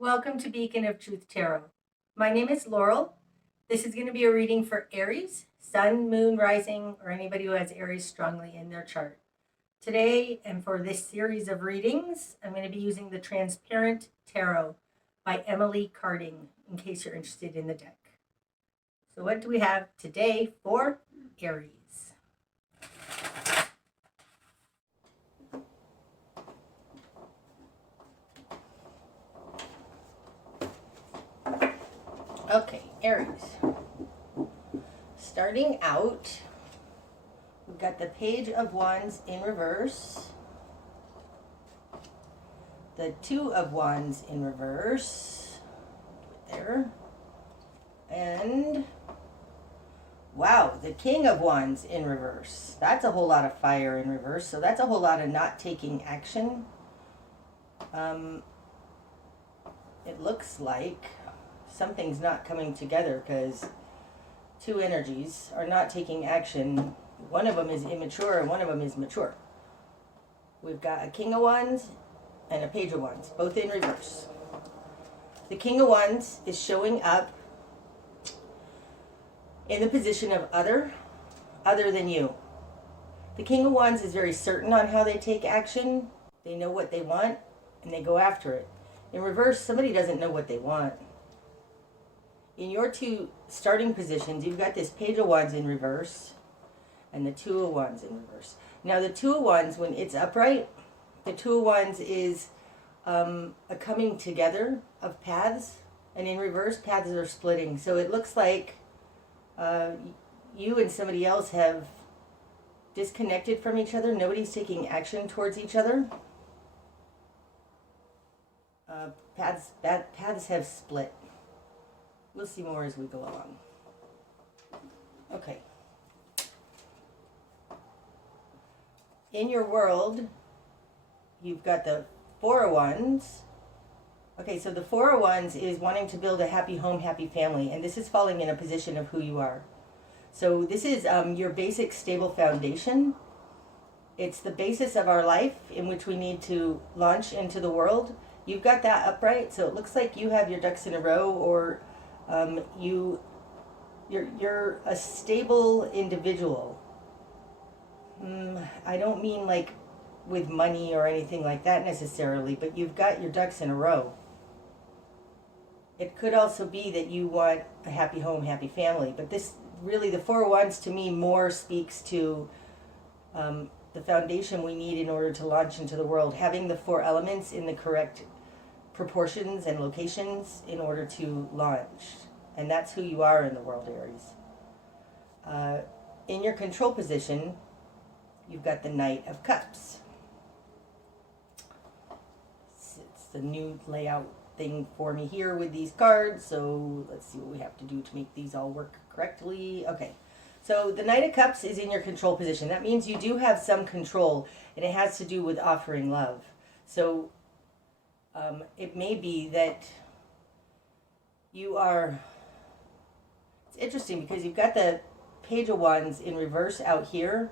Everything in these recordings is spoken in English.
Welcome to Beacon of Truth Tarot. My name is Laurel. This is going to be a reading for Aries, Sun, Moon, Rising, or anybody who has Aries strongly in their chart. Today, and for this series of readings, I'm going to be using the Transparent Tarot by Emily Carding, in case you're interested in the deck. So what do we have today for Aries? Okay, Aries. Starting out, we've got the Page of Wands in reverse, the Two of Wands in reverse, there, and wow, the King of Wands in reverse. That's a whole lot of fire in reverse, so that's a whole lot of not taking action. It looks like something's not coming together because two energies are not taking action. One of them is immature and one of them is mature. We've got a King of Wands and a Page of Wands, both in reverse. The King of Wands is showing up in the position of other than you. The King of Wands is very certain on how they take action. They know what they want and they go after it. In reverse, somebody doesn't know what they want. In your two starting positions, you've got this Page of Wands in reverse and the Two of Wands in reverse. Now the Two of Wands, when it's upright, the Two of Wands is a coming together of paths, and in reverse, paths are splitting. So it looks like you and somebody else have disconnected from each other. Nobody's taking action towards each other. Paths have split. We'll see more as we go along. Okay. In your world, you've got the Four of Wands. Okay, so the Four of Wands is wanting to build a happy home, happy family, and this is falling in a position of who you are. So this is your basic stable foundation. It's the basis of our life in which we need to launch into the world. You've got that upright, so it looks like you have your ducks in a row, or you're a stable individual. I don't mean like with money or anything like that necessarily, but you've got your ducks in a row. It could also be that you want a happy home, happy family, but this really, the Four of Wands to me more speaks to the foundation we need in order to launch into the world, having the four elements in the correct proportions and locations in order to launch. And that's who you are in the world, Aries. In your control position, you've got the Knight of Cups. It's the new layout thing for me here with these cards, so let's see what we have to do to make these all work correctly. Okay, so the Knight of Cups is in your control position. That means you do have some control, and it has to do with offering love. So it may be that you are, it's interesting because you've got the Page of Wands in reverse out here.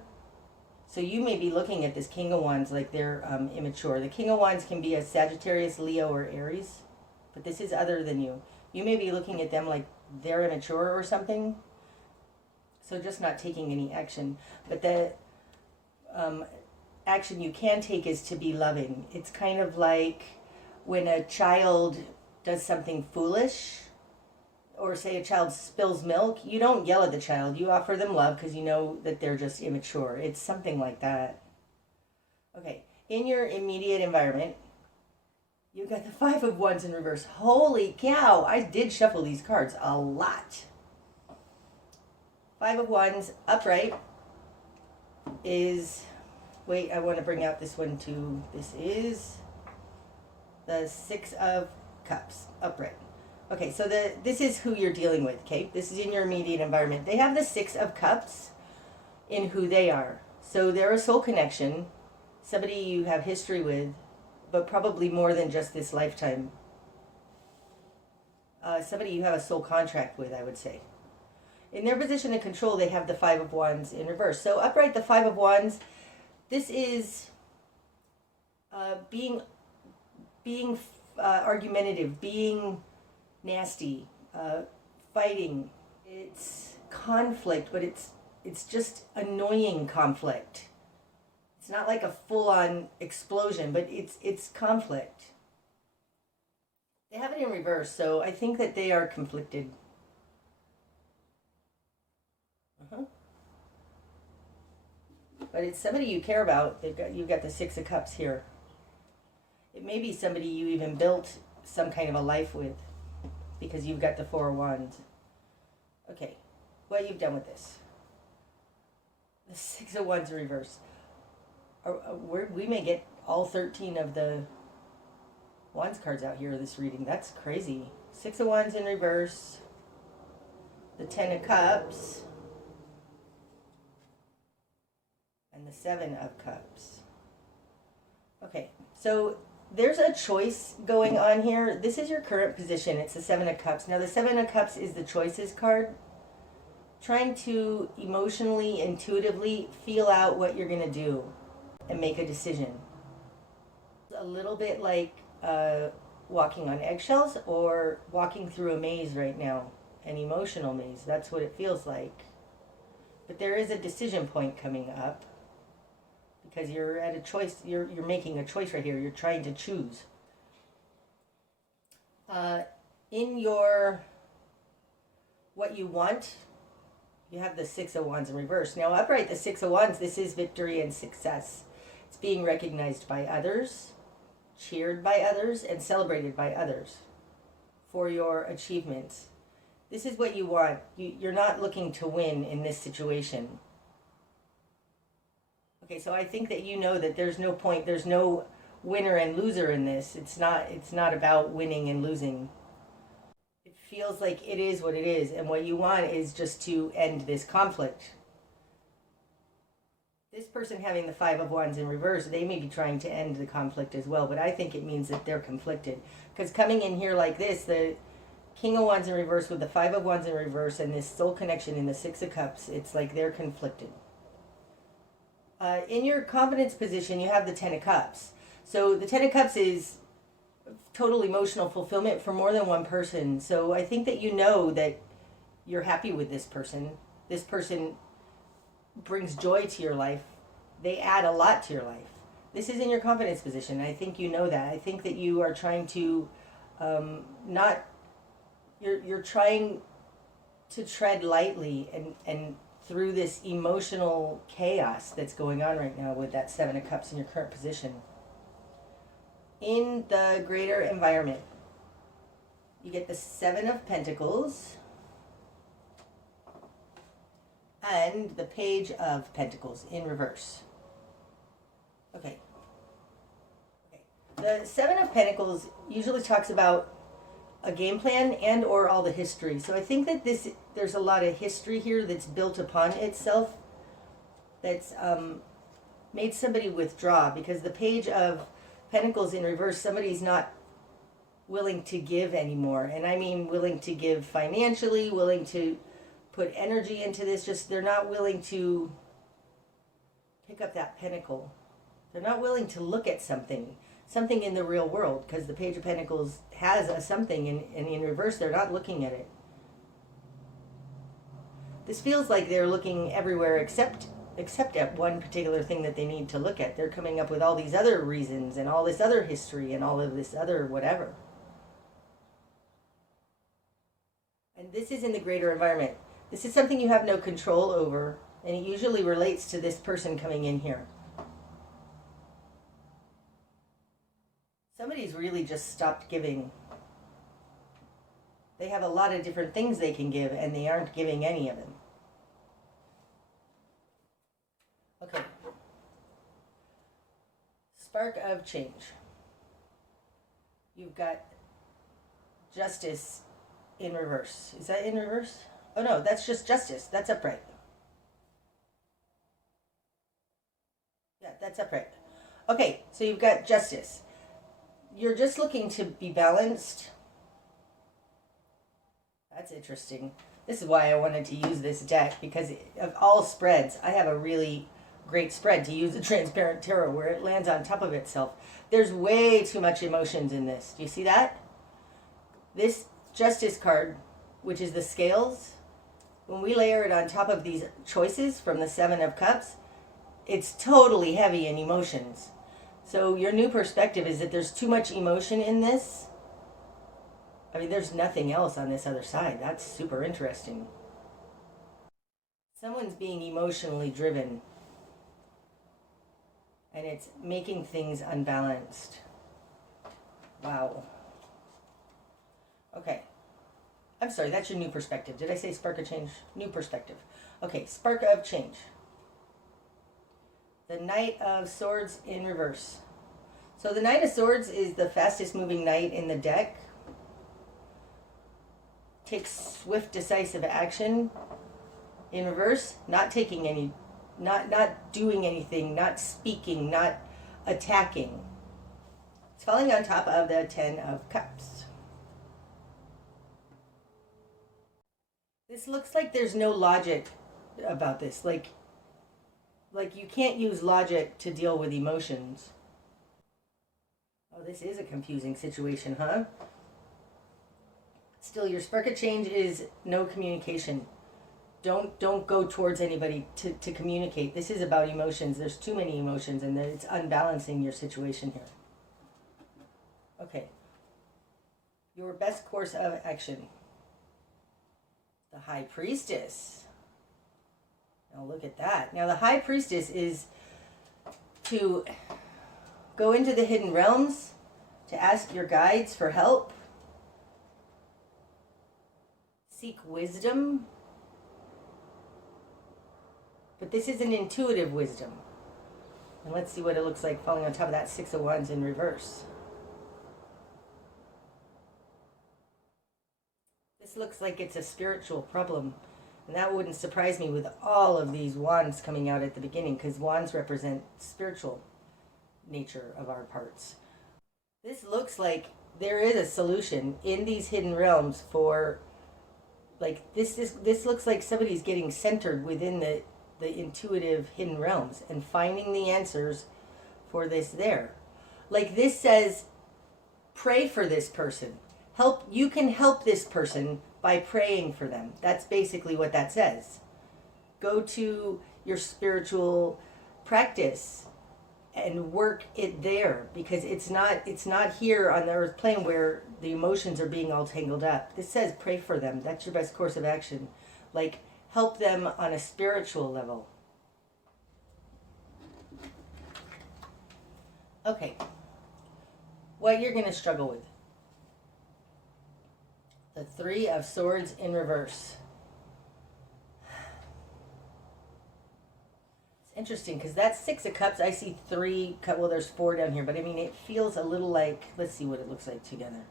So you may be looking at this King of Wands like they're immature. The King of Wands can be a Sagittarius, Leo, or Aries, but this is other than you. You may be looking at them like they're immature or something. So just not taking any action. But the action you can take is to be loving. It's kind of like when a child does something foolish, or say a child spills milk, you don't yell at the child. You offer them love because you know that they're just immature. It's something like that. Okay, in your immediate environment, you've got the Five of Wands in reverse. Holy cow, I did shuffle these cards a lot. Five of Wands upright is, wait, I want to bring out this one too. This is the Six of Cups upright. Okay, so this is who you're dealing with, okay? This is in your immediate environment. They have the Six of Cups in who they are. So they're a soul connection, somebody you have history with, but probably more than just this lifetime. Somebody you have a soul contract with, I would say. In their position of control, they have the Five of Wands in reverse. So upright, the Five of Wands, this is being argumentative, being nasty, fighting. It's conflict, but it's just annoying conflict. It's not like a full-on explosion, but it's conflict. They have it in reverse, so I think that they are conflicted. But it's somebody you care about. You've got the Six of Cups here. It may be somebody you even built some kind of a life with, because you've got the Four of Wands. Okay, what you've done with this. The Six of Wands in reverse. We may get all 13 of the Wands cards out here in this reading. That's crazy. Six of Wands in reverse. The Ten of Cups. And the Seven of Cups. Okay, so there's a choice going on here. This is your current position. It's the Seven of Cups. Now, the Seven of Cups is the choices card. Trying to emotionally, intuitively feel out what you're going to do and make a decision. A little bit like walking on eggshells or walking through a maze right now, an emotional maze. That's what it feels like. But there is a decision point coming up, because you're at a choice. You're making a choice right here. You're trying to choose. In your what you want, you have the Six of Wands in reverse. Now, upright, the Six of Wands, this is victory and success. It's being recognized by others, cheered by others, and celebrated by others for your achievements. This is what you want. You're not looking to win in this situation. Okay, so I think that you know that there's no point, there's no winner and loser in this. It's not about winning and losing. It feels like it is what it is, and what you want is just to end this conflict. This person having the Five of Wands in reverse, they may be trying to end the conflict as well, but I think it means that they're conflicted. Because coming in here like this, the King of Wands in reverse with the Five of Wands in reverse and this soul connection in the Six of Cups, it's like they're conflicted. In your confidence position, you have the Ten of Cups. So the Ten of Cups is total emotional fulfillment for more than one person. So I think that you know that you're happy with this person. This person brings joy to your life. They add a lot to your life. This is in your confidence position. I think you know that. I think that you are trying to you're trying to tread lightly and through this emotional chaos that's going on right now with that Seven of Cups in your current position. In the greater environment, you get the Seven of Pentacles and the Page of Pentacles in reverse. Okay. The Seven of Pentacles usually talks about a game plan and or all the history. So I think that there's a lot of history here that's built upon itself that's made somebody withdraw, because the Page of Pentacles in reverse, somebody's not willing to give anymore. And I mean willing to give financially, willing to put energy into this, just they're not willing to pick up that pentacle. They're not willing to look at something in the real world, because the Page of Pentacles has a something, and in reverse they're not looking at it. This feels like they're looking everywhere except at one particular thing that they need to look at. They're coming up with all these other reasons and all this other history and all of this other whatever. And this is in the greater environment. This is something you have no control over, and it usually relates to this person coming in here. Somebody's really just stopped giving. They have a lot of different things they can give, and they aren't giving any of them. Okay. Spark of change. You've got Justice in reverse. Is that in reverse? Oh no, that's just Justice. That's upright. Yeah, that's upright. Okay, so you've got Justice. You're just looking to be balanced. That's interesting. This is why I wanted to use this deck, because of all spreads, I have a really great spread, to use a transparent tarot, where it lands on top of itself. There's way too much emotions in this. Do you see that? This Justice card, which is the scales, when we layer it on top of these choices from the Seven of Cups, it's totally heavy in emotions. So your new perspective is that there's too much emotion in this. I mean, there's nothing else on this other side. That's super interesting. Someone's being emotionally driven, and it's making things unbalanced. Wow. Okay. I'm sorry, that's your new perspective. Did I say spark of change? New perspective. Okay, spark of change. The Knight of Swords in reverse. So the Knight of Swords is the fastest moving knight in the deck. Takes swift, decisive action. In reverse, not taking any, not doing anything, not speaking, not attacking. It's falling on top of the Ten of Cups. This looks like there's no logic about this. Like you can't use logic to deal with emotions. Oh, this is a confusing situation, huh? Still, your spark of change is no communication. Don't go towards anybody to communicate. This is about emotions. There's too many emotions, and it's unbalancing your situation here. Okay. Your best course of action. The High Priestess. Now look at that. Now the High Priestess is to go into the hidden realms, to ask your guides for help, seek wisdom. But this is an intuitive wisdom. And let's see what it looks like falling on top of that Six of Wands in reverse. This looks like it's a spiritual problem. And that wouldn't surprise me with all of these wands coming out at the beginning, because wands represent spiritual nature of our parts. This looks like there is a solution in these hidden realms for, like, this looks like somebody's getting centered within the intuitive hidden realms and finding the answers for this there. Like this says, pray for this person. You can help this person by praying for them. That's basically what that says. Go to your spiritual practice and work it there, because it's not here on the earth plane where the emotions are being all tangled up. This says pray for them. That's your best course of action. Like, help them on a spiritual level. Okay. What you're going to struggle with. The Three of Swords in reverse. It's interesting because that's Six of Cups. I see well, there's four down here, but I mean, it feels a little like, let's see what it looks like together.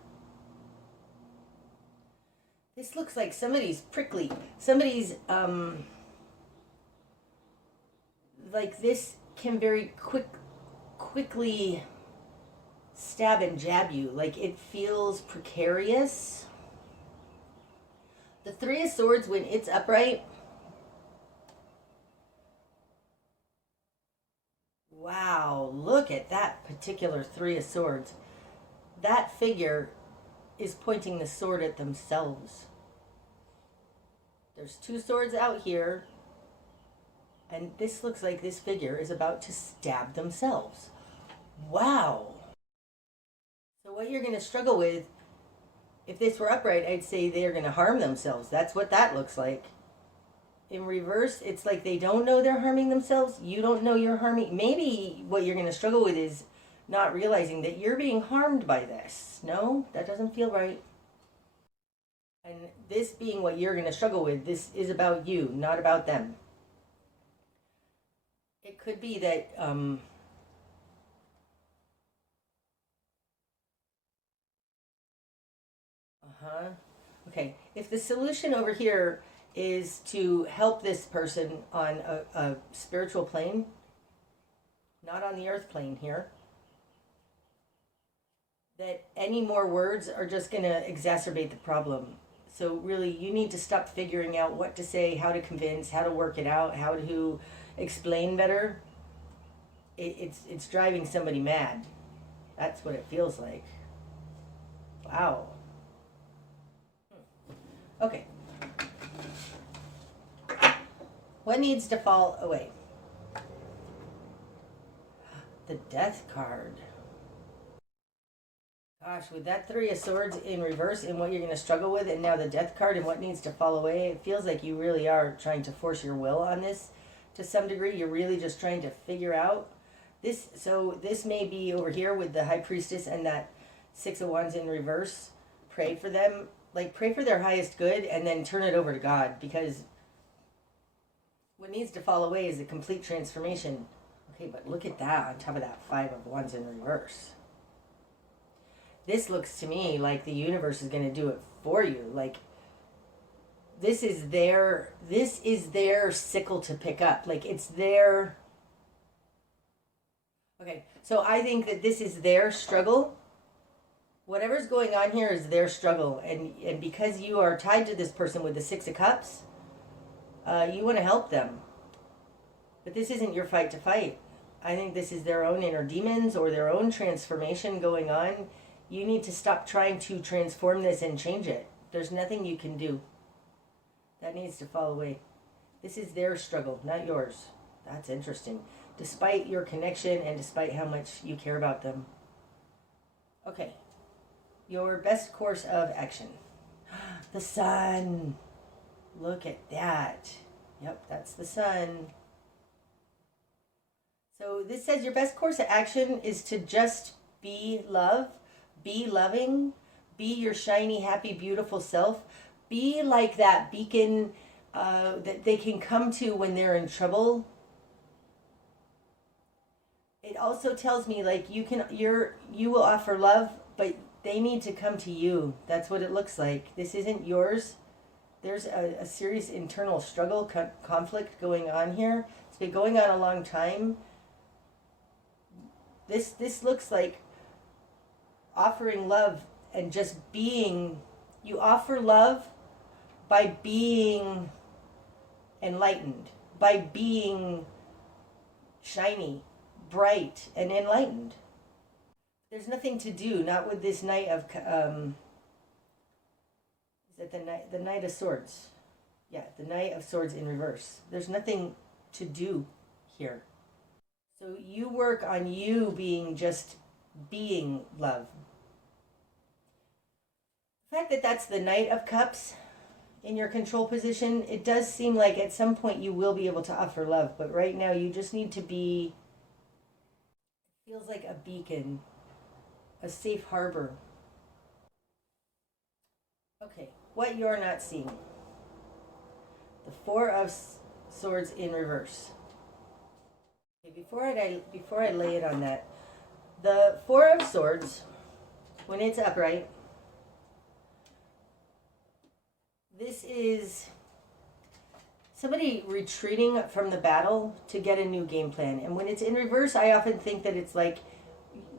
This looks like somebody's prickly. Somebody's, like this can very quickly stab and jab you. Like it feels precarious. The Three of Swords, when it's upright, wow, look at that particular Three of Swords. That figure is pointing the sword at themselves. There's two swords out here, and this looks like this figure is about to stab themselves. Wow. So what you're going to struggle with, if this were upright, I'd say they're going to harm themselves. That's what that looks like. In reverse, it's like they don't know they're harming themselves. You don't know you're harming. Maybe what you're going to struggle with is not realizing that you're being harmed by this. No, that doesn't feel right. And this being what you're going to struggle with, this is about you, not about them. It could be that okay, if the solution over here is to help this person on a spiritual plane, not on the earth plane here, that any more words are just going to exacerbate the problem. So really, you need to stop figuring out what to say, how to convince, how to work it out, how to explain better. it's driving somebody mad. That's what it feels like. Wow. Okay. What needs to fall away? The Death card. Gosh, with that Three of Swords in reverse and what you're going to struggle with, and now the Death card and what needs to fall away, it feels like you really are trying to force your will on this to some degree. You're really just trying to figure out this. So this may be over here with the High Priestess and that Six of Wands in reverse. Pray for them. Like, pray for their highest good and then turn it over to God, because what needs to fall away is a complete transformation. Okay, but look at that on top of that Five of Wands in reverse. This looks to me like the universe is going to do it for you. Like, this is their sickle to pick up. Like, it's their... Okay, so I think that this is their struggle. Whatever's going on here is their struggle. And because you are tied to this person with the Six of Cups, you want to help them. But this isn't your fight to fight. I think this is their own inner demons or their own transformation going on. You need to stop trying to transform this and change it. There's nothing you can do. That needs to fall away. This is their struggle, not yours. That's interesting. Despite your connection and despite how much you care about them. Okay. Your best course of action. The Sun. Look at that. Yep, that's the Sun. So this says your best course of action is to just be love. Be loving, be your shiny, happy, beautiful self. Be like that beacon that they can come to when they're in trouble. It also tells me like you will offer love, but they need to come to you. That's what it looks like. This isn't yours. There's a serious internal struggle, conflict going on here. It's been going on a long time. This looks like offering love and just being. You offer love by being enlightened, by being shiny, bright, and enlightened. There's nothing to do, not with this Knight of is it the Knight of Swords? Yeah, the Knight of Swords in reverse. There's nothing to do here. So you work on you being love. The fact that that's the Knight of Cups in your control position, it does seem like at some point you will be able to offer love, but right now you just need to be, it feels like a beacon, a safe harbor. Okay, what you're not seeing. The Four of Swords in reverse. Okay, before I lay it on that, the Four of Swords, when it's upright, this is somebody retreating from the battle to get a new game plan. And when it's in reverse, I often think that it's like,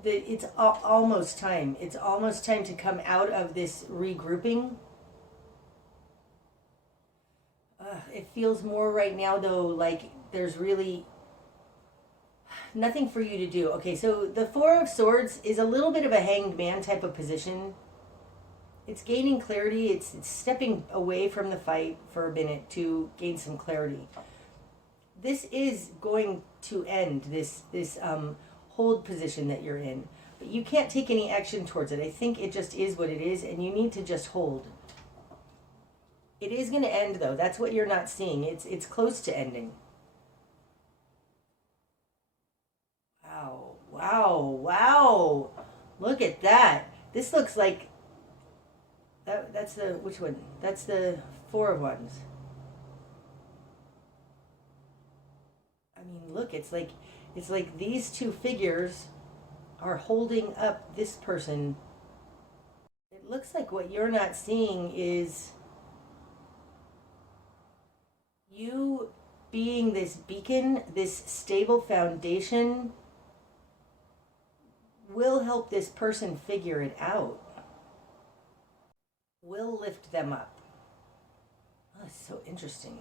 it's almost time. It's almost time to come out of this regrouping. It feels more right now, though, like there's really nothing for you to do. Okay, so the Four of Swords is a little bit of a hanged man type of position. It's gaining clarity. It's stepping away from the fight for a minute to gain some clarity. This is going to end, this hold position that you're in. But you can't take any action towards it. I think it just is what it is, and you need to just hold. It is going to end, though. That's what you're not seeing. It's close to ending. Wow, wow, wow. Look at that. This looks like... That's the... Which one? That's the Four of Wands. I mean, look, it's like these two figures are holding up this person. It looks like what you're not seeing is you being this beacon, this stable foundation will help this person figure it out. Will lift them up. Oh, it's so interesting.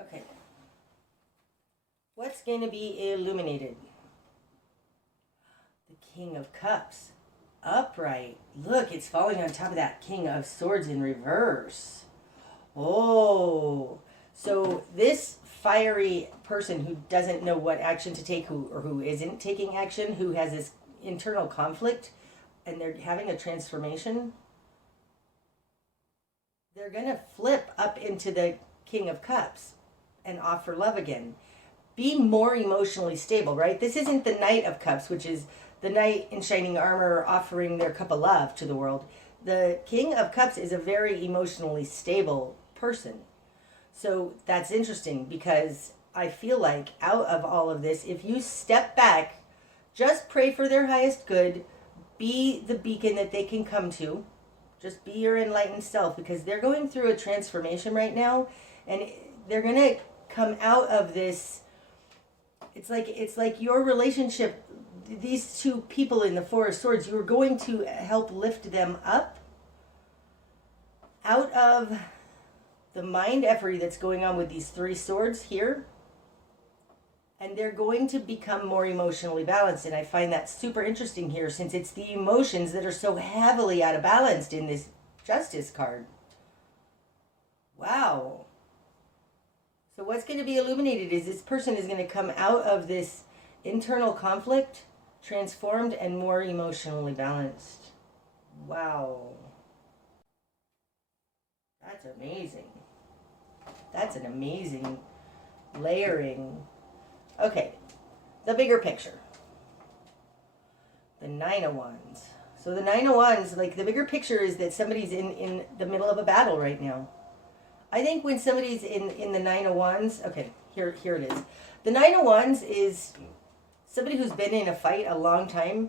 Okay. What's going to be illuminated? The King of Cups. Upright. Look, it's falling on top of that King of Swords in reverse. Oh, so this fiery person who doesn't know what action to take, who isn't taking action, who has this internal conflict, and they're having a transformation, they're going to flip up into the King of Cups and offer love again. Be more emotionally stable, right? This isn't the Knight of Cups, which is the knight in shining armor offering their cup of love to the world. The King of Cups is a very emotionally stable person. So that's interesting, because I feel like out of all of this, if you step back, just pray for their highest good, be the beacon that they can come to, just be your enlightened self, because they're going through a transformation right now, and they're going to come out of this. It's like your relationship, these two people in the Four of Swords, you're going to help lift them up out of the mind effery that's going on with these three swords here, and they're going to become more emotionally balanced. And I find that super interesting here, since it's the emotions that are so heavily out of balance in this Justice card. Wow. So what's going to be illuminated is this person is going to come out of this internal conflict transformed and more emotionally balanced. Wow. That's amazing. That's an amazing layering. Okay, the bigger picture. The Nine of Wands. So the Nine of Wands, like, the bigger picture is that somebody's in the middle of a battle right now. I think when somebody's in the Nine of Wands, okay, here it is. The Nine of Wands is somebody who's been in a fight a long time,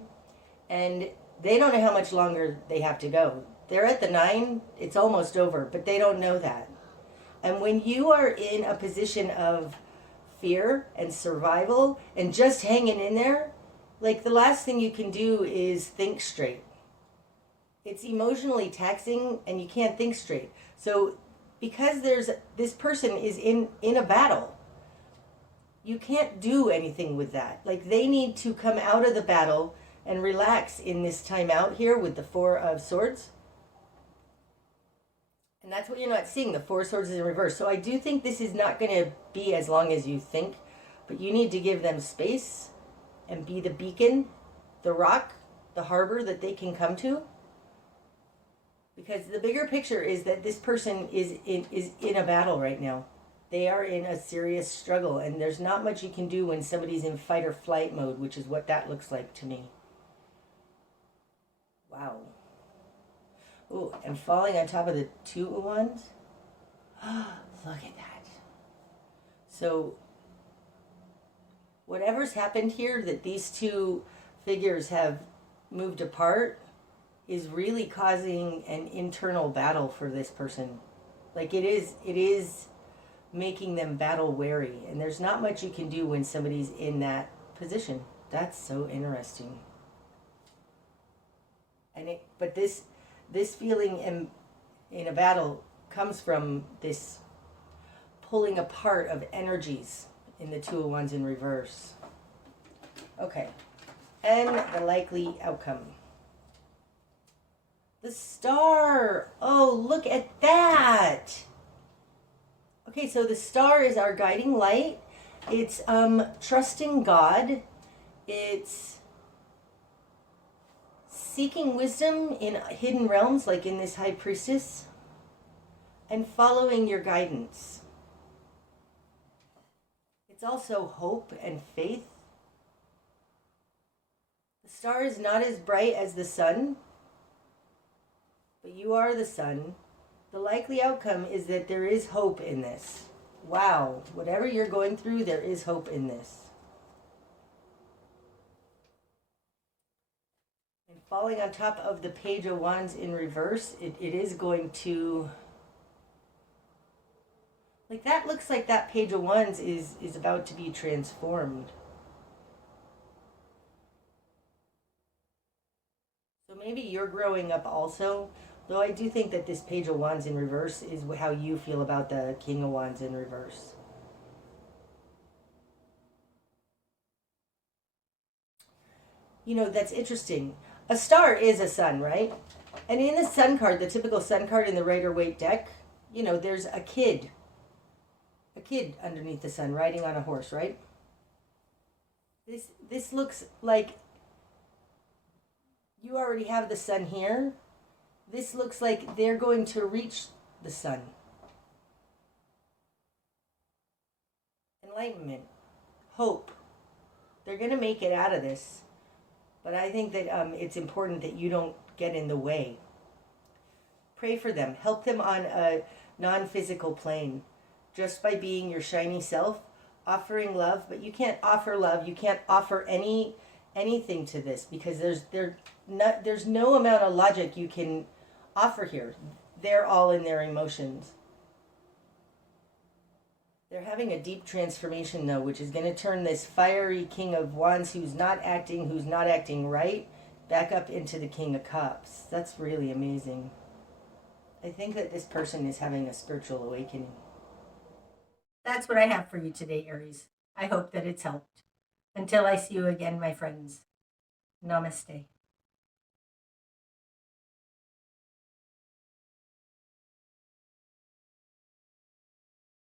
and they don't know how much longer they have to go. They're at the 9, it's almost over, but they don't know that. And when you are in a position of fear and survival and just hanging in there, like, the last thing you can do is think straight. It's emotionally taxing and you can't think straight. So because this person is in a battle, you can't do anything with that. Like, they need to come out of the battle and relax in this time out here with the Four of Swords. And that's what you're not seeing. The Four of Swords is in reverse. So I do think this is not going to be as long as you think, but you need to give them space and be the beacon, the rock, the harbor that they can come to. Because the bigger picture is that this person is in a battle right now. They are in a serious struggle, and there's not much you can do when somebody's in fight or flight mode, which is what that looks like to me. Wow. Oh, and falling on top of the Two of Wands. Look at that. So whatever's happened here, that these two figures have moved apart, is really causing an internal battle for this person. Like, it is making them battle weary, and there's not much you can do when somebody's in that position. That's so interesting. But this feeling in a battle comes from this pulling apart of energies in the Two of Wands in reverse. Okay, and the likely outcome. The Star. Oh, look at that. Okay, so the Star is our guiding light. It's trusting God. It's seeking wisdom in hidden realms, like in this High Priestess, and following your guidance. It's also hope and faith. The Star is not as bright as the sun, but you are the sun. The likely outcome is that there is hope in this. Wow, whatever you're going through, there is hope in this. And falling on top of the Page of Wands in reverse, it is going to... Like, that looks like that Page of Wands is about to be transformed. So maybe you're growing up also. Though I do think that this Page of Wands in reverse is how you feel about the King of Wands in reverse. you know, that's interesting. A star is a sun, right? And in the sun card, the typical sun card in the Rider-Waite deck, you know, there's a kid underneath the sun riding on a horse, right? This looks like you already have the sun here. This looks like they're going to reach the sun. Enlightenment, hope. They're going to make it out of this. But I think that it's important that you don't get in the way. Pray for them. Help them on a non-physical plane. Just by being your shiny self, offering love. But you can't offer love. You can't offer anything to this because there's no amount of logic you can offer here. They're all in their emotions. They're having a deep transformation, though, which is going to turn this fiery King of Wands who's not acting right, back up into the King of Cups. That's really amazing. I think that this person is having a spiritual awakening. That's what I have for you today, Aries. I hope that it's helped. Until I see you again, my friends. Namaste.